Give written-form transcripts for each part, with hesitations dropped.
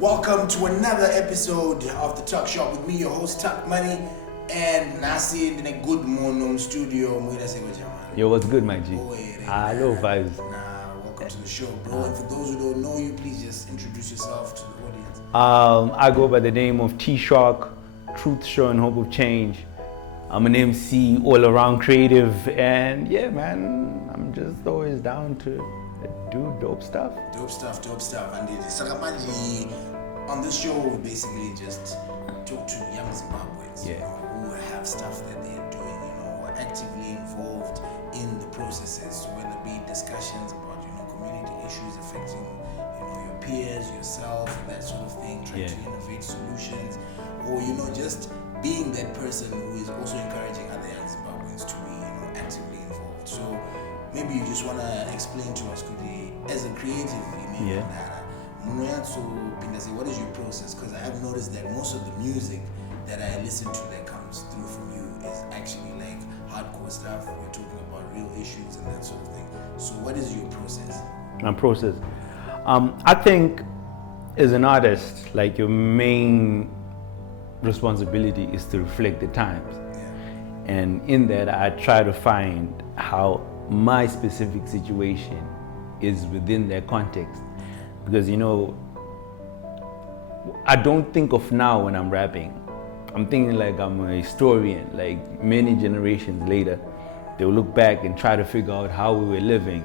Welcome to another episode of the Talkshop with me, your host Tulkmunny, and Nasi in the GuuDMuNhu studio. Yo, what's good, my G? Hello, vibes. Welcome to the show, bro. And for those who don't know you, please just introduce yourself to the audience. I go by the name of T.Shoc, truth, show, and hope of change. I'm an MC, all-around creative, and yeah, man, I'm just always down to do dope stuff. Dope stuff. And on this show, we basically just talk to young Zimbabweans who have stuff that they're doing, who are actively involved in the processes. So whether it be discussions about, community issues affecting, your peers, yourself, and that sort of thing, trying to innovate solutions, or, just being that person who is also encouraging other young Zimbabweans to be, actively involved. So maybe you just want to explain to us, as a creative, what is your process? Because I have noticed that most of the music that I listen to that comes through from you is actually like hardcore stuff. We're talking about real issues and that sort of thing. So what is your process? My process. I think as an artist, like your main responsibility is to reflect the times. And in that, I try to find how my specific situation is within their context. Because, I don't think of now when I'm rapping. I'm thinking like I'm a historian, like many generations later, they'll look back and try to figure out how we were living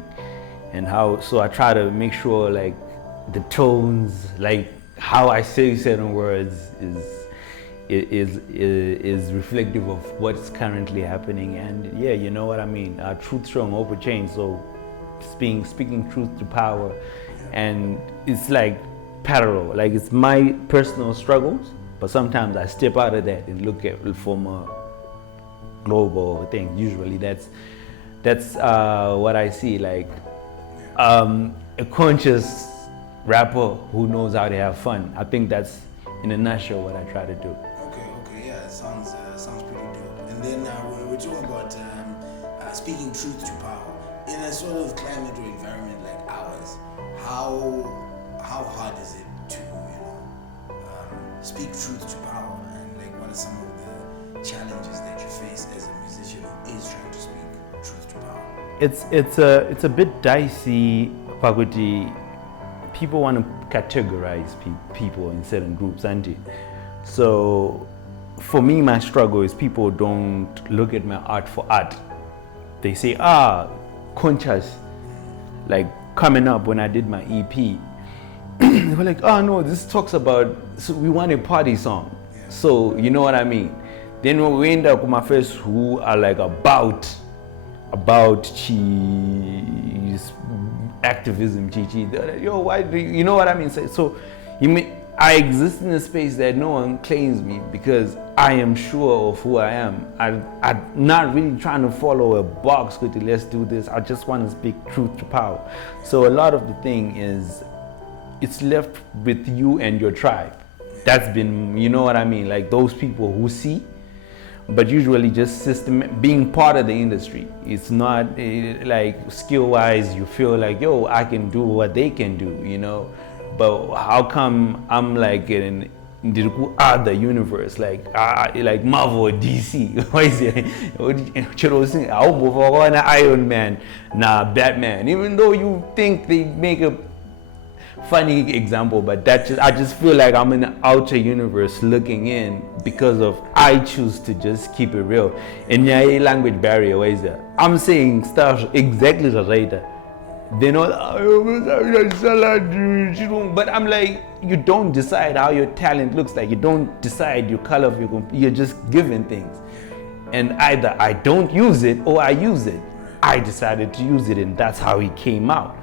and so I try to make sure like the tones, like how I say certain words is reflective of what's currently happening. And yeah, you know what I mean, truth, strong, hope, change. So speaking truth to power, and it's like parallel, like it's my personal struggles, but sometimes I step out of that and look at from a global thing. Usually that's what I see, like a conscious rapper who knows how to have fun. I think that's in a nutshell what I try to do. Okay, yeah, it sounds pretty dope. And then we're talking about speaking truth to power in a sort of climate or environment like ours. How hard is it to speak truth to power, and like what are some of the challenges that you face as a musician who is trying to speak truth to power? It's a bit dicey, Pakuti. People want to categorize people in certain groups, auntie. So for me, my struggle is people don't look at my art for art. They say, conscious, like coming up when I did my EP, they were like, oh no, this talks about, so we want a party song. So you know what I mean? Then when we end up with my first who are like about cheese, activism, yo, why do you know what I mean? So I exist in a space that no one claims me because I am sure of who I am. I'm not really trying to follow a box, let's do this. I just want to speak truth to power. So a lot of the thing is, it's left with you and your tribe. That's been, you know what I mean? Like those people who see, but usually just being part of the industry. It's not like skill-wise, you feel like, yo, I can do what they can do, But how come I'm like in the other universe, like Marvel or DC? Why is it? Iron Man, Batman. Even though you think they make a funny example, but I just feel like I'm in the outer universe looking in because of I choose to just keep it real. And yeah, language barrier, why is that? I'm saying stuff exactly right. They know, but I'm like, you don't decide how your talent looks like. You don't decide your color of you're just given things. And either I don't use it or I use it. I decided to use it, and that's how it came out.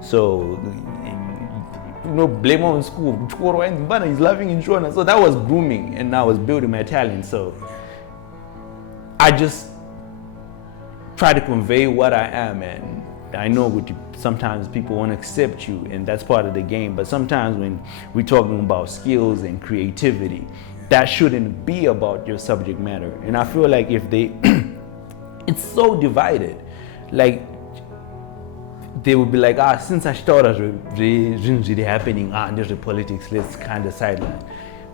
So, blame on school. He's laughing in Shona. So that was grooming, and I was building my talent. So I just try to convey what I am, and I know sometimes people won't accept you, and that's part of the game. But sometimes when we're talking about skills and creativity, that shouldn't be about your subject matter. And I feel like if it's so divided. Like they would be like, since I started really happening, there's the politics, let's kind of sideline.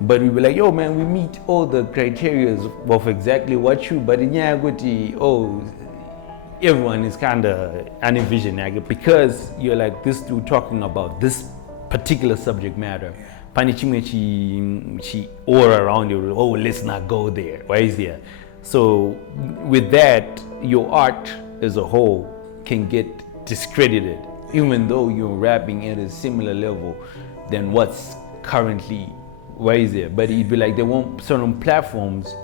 But we'd be like, yo man, we meet all the criteria of exactly what you, but in Yaguti, everyone is kind of unenvisioned because you're like this dude talking about this particular subject matter. Panichimechi all around you, let's not go there. Why is there? So with that, your art as a whole can get discredited, even though you're rapping at a similar level than what's currently there. But it'd be like they want certain platforms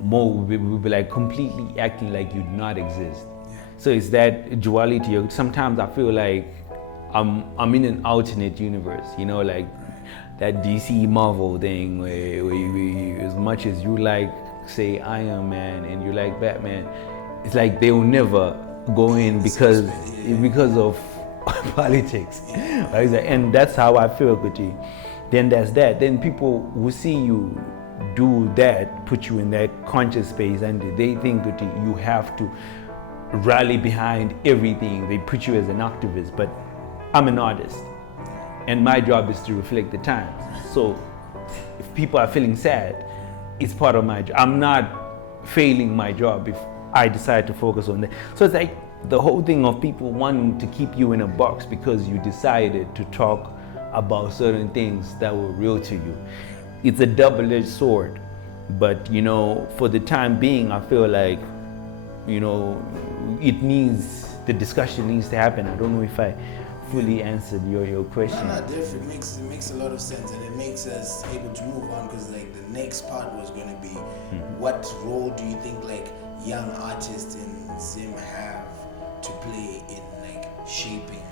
more will be like completely acting like you do not exist. So it's that duality. Sometimes I feel like I'm in an alternate universe, like that DC Marvel thing where as much as you like say Iron Man and you like Batman, it's like they will never go in because of politics. Right? And that's how I feel, Kuchi. Then there's that. Then people who see you do that, put you in that conscious space, and they think that you have to rally behind everything. They put you as an activist, but I'm an artist, and my job is to reflect the times. So if people are feeling sad, it's part of my job. I'm not failing my job if I decide to focus on that. So it's like the whole thing of people wanting to keep you in a box because you decided to talk about certain things that were real to you. It's a double-edged sword, but for the time being, I feel like the discussion needs to happen. I don't know if I fully answered your question. No, definitely makes a lot of sense, and it makes us able to move on, because like the next part was going to be, what role do you think like young artists in Zim have to play in like shaping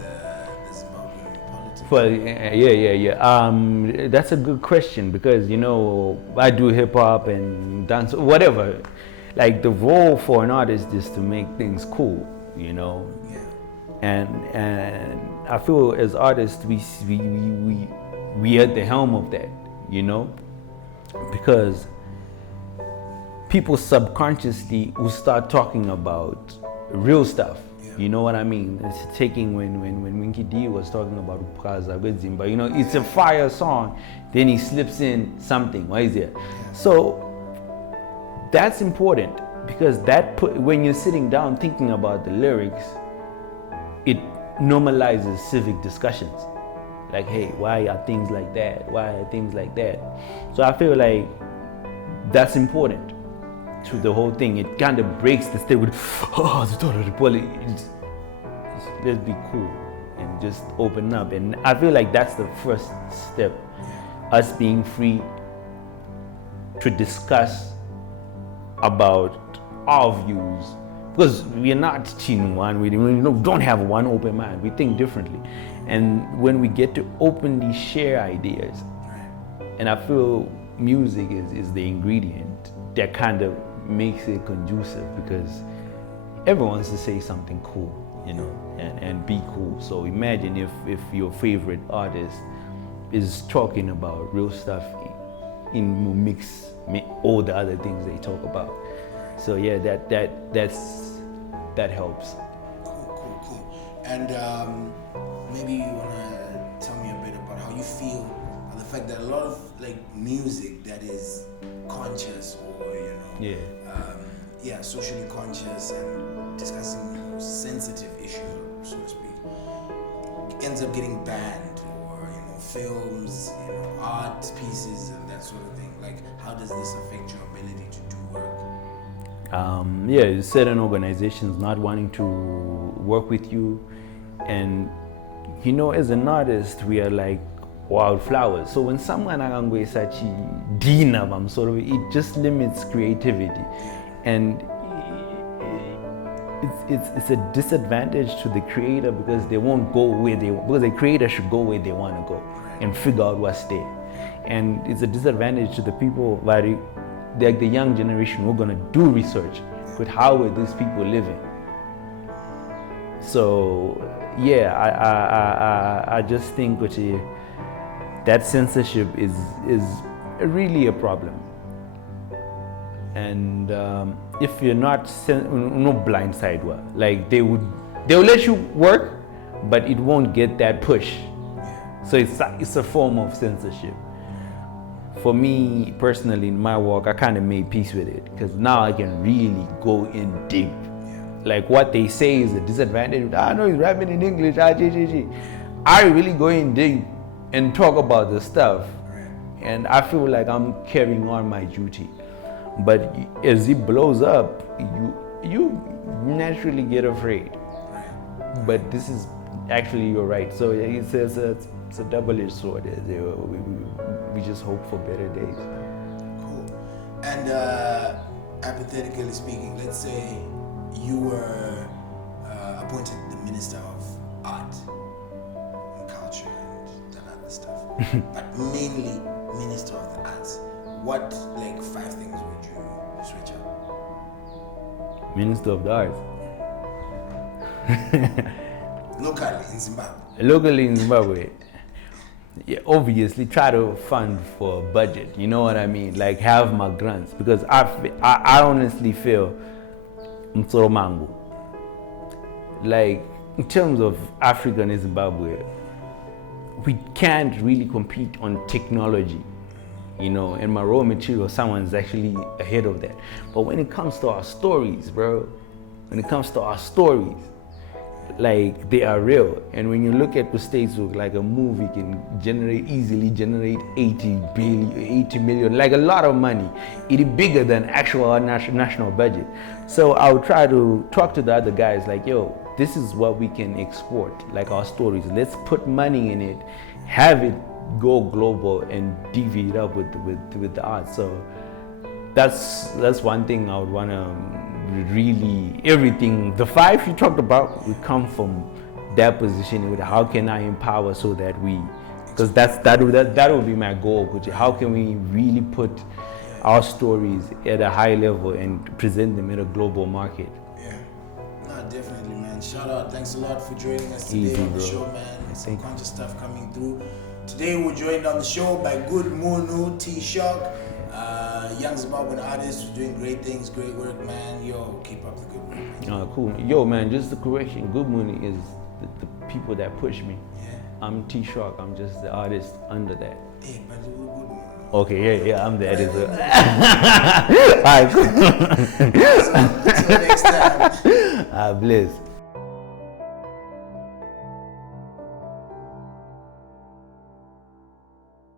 the Zimbabwean politics? Well, yeah. That's a good question, because I do hip hop and dance, whatever. Like the role for an artist is to make things cool, Yeah. And I feel as artists we at the helm of that, because people subconsciously will start talking about real stuff. Yeah. You know what I mean? It's taking when Winky D was talking about Upraza with Zimba, it's a fire song, then he slips in something. Why is it? Yeah. So that's important, because when you're sitting down thinking about the lyrics, it normalizes civic discussions. Like, hey, why are things like that? Why are things like that? So I feel like that's important to the whole thing. It kind of breaks the state with, let's be cool and just open up. And I feel like that's the first step, us being free to discuss about our views, because we are not teaching one. We don't have one open mind. We think differently, and when we get to openly share ideas, and I feel music is the ingredient that kind of makes it conducive, because everyone wants to say something cool, and be cool. So imagine if your favorite artist is talking about real stuff in mix all the other things they talk about. So yeah, that helps. Cool. And maybe you wanna tell me a bit about how you feel about the fact that a lot of like music that is conscious, or socially conscious and discussing sensitive issues, so to speak, ends up getting banned, or films, art pieces and that sort of thing. Like, how does this affect your ability to do work? Certain organizations not wanting to work with you, and as an artist we are like wildflowers. So when someone it just limits creativity, and it's a disadvantage to the creator, because they won't go because the creator should go where they want to go and figure out what's there. And it's a disadvantage to the people, like the young generation, who are going to do research with how are these people living. So I just think that censorship is really a problem. And if you're not no blind side, like they would they'll let you work, but it won't get that push. So it's a form of censorship. For me personally, in my work, I kind of made peace with it because now I can really go in deep. Like what they say is a disadvantage. I know he's rapping in English. I really go in deep and talk about the stuff, and I feel like I'm carrying on my duty. But as it blows up, you naturally get afraid. But this is actually, you're right. So it's a double-edged sword. We just hope for better days. Cool. And hypothetically speaking, let's say you were appointed the Minister of Art and Culture and that other stuff, but mainly Minister of the Arts. What 5 things would you switch up? Minister of the Arts. Locally in Zimbabwe. Locally in Zimbabwe. Yeah, obviously try to fund for a budget, you know what I mean? Like have my grants, because I honestly feel Mtsoromangu, like in terms of Africa and Zimbabwe, we can't really compete on technology, you know, and my raw material, someone's actually ahead of that. But when it comes to our stories, bro, like they are real. And when you look at the states, like a movie can easily generate 80 million, like a lot of money. It is bigger than actual national budget. So I would try to talk to the other guys like, yo, this is what we can export, like our stories. Let's put money in it, have it go global and divvy it up with the art. So that's one thing I would want to really, everything, the 5 you talked about would come from that position with how can I empower so that because that would be my goal, which how can we really put our stories at a high level and present them in a global market. Yeah, no, definitely, man. Shout out, thanks a lot for joining us today on the show, man. Some conscious stuff coming through. Today we're joined on the show by GuuDMuNhu, T.Shoc. Young Zimbabwean artist who's doing great things, great work, man. Yo, keep up the good work, man. Cool. Yo, man, just the correction. GuuDMuNhu is the people that push me. Yeah. I'm T.Shoc. I'm just the artist under that. Yeah, but GuuDMuNhu. Okay, yeah, I'm the editor. All right, cool. So, until next time. Bless.